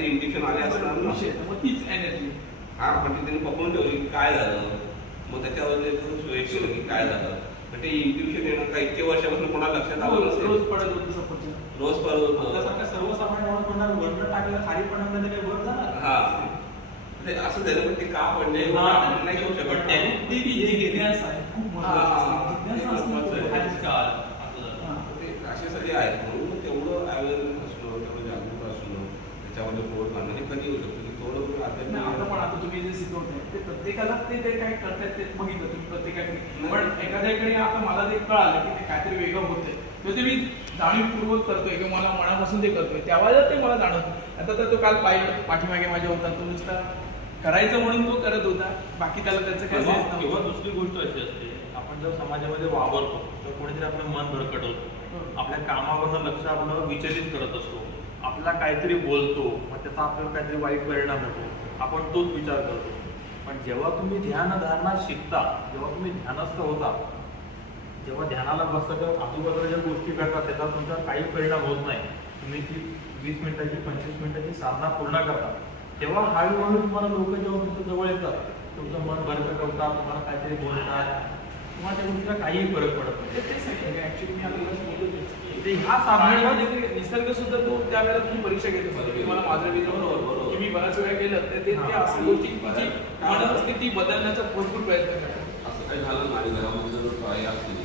काहीतरी इंजेक्शन आले असणार ना, मग तीच एनर्जी हा पण ते त्यांनी पकडून ठेवली की काय झालं, मग त्याच्यावर सोय केलं की काय झालं. पण ते इन्फ्युशन येणं काही इतके वर्षापासून कोणाला लक्षात आलं नसेल. रोज पडत होतं सफरचंद, रोज पडत होतं. त्यासारखं सर्वसामान्य माणूस म्हणणार वरनं टाकलं खाली पडणार काही वर जाणार. हा ते असं झालं, पण ते का पडले आपण नाही करू शकत. त्यांनी ती जिज्ञासा आहे, खूप महत्त्वाचं. ते असे सगळे आहेत. म्हणून तेवढं अवेअरनेस असणं, तेवढं जागरूक असणं, त्याच्यामध्ये फोड काढणं हे कधी होऊ शकतं की थोडं आता पण आता तुम्ही जे शिकवताय ते प्रत्येकाला ते काय करतायत ते बघितलं तुम्ही प्रत्येकाकडे. पण एखाद्याकडे आता मला ते कळालं की ते काहीतरी वेगळं होतंय, तर ते मी जाणीवपूर्वक करतोय किंवा मला मनापासून ते करतोय, त्यावेळेला ते मला जाणवतं. आता तर तो काल पाहिलं पाठीमागे माझ्या होता, तो नुसता करायचं म्हणून तो करत होता, बाकी त्याला त्याचं काय सेन्स नव्हतं. किंवा दुसरी गोष्ट अशी असते, आपण जर समाजामध्ये वावरतो तर कोणीतरी आपलं मन भरकटवतो, आपल्या कामावरनं लक्ष आपलं विचलित करत असतो, आपला काहीतरी बोलतो, मग त्याचा आपल्याला काहीतरी वाईट परिणाम होतो, आपण तोच विचार करतो. पण जेव्हा तुम्ही ध्यानधारणा शिकता, जेव्हा तुम्ही ध्यानस्थ होता, जेव्हा ध्यानाला बसता तेव्हा आजूबाजूला ज्या गोष्टी घडतात त्याचा तुमचा काही परिणाम होत नाही. तुम्ही ती 20 मिनिटाची 25 मिनिटाची साधना पूर्ण करता, तेव्हा हळूहळू तुम्हाला लोक जेव्हा तुमच्या जवळ येतात, तुमचं मन भरकटवतात, तुम्हाला काहीतरी बोलतात, तुम्हाला त्या गोष्टीला काहीही फरक पडत नाही. तेच आहे ऍक्च्युली मी आता बोलतोच ते ह्या साधनेला निसर्ग सुद्धा तो त्यावेळेला तुम्ही परीक्षा घेत असता की मला माझं बरोबर की मी बऱ्याच वेळा केलं तर ते असं गोष्टी जी मनस्थिती बदलण्याचा भरपूर प्रयत्न करतात. असं काही झालं नाही घरामध्ये जर काही असतील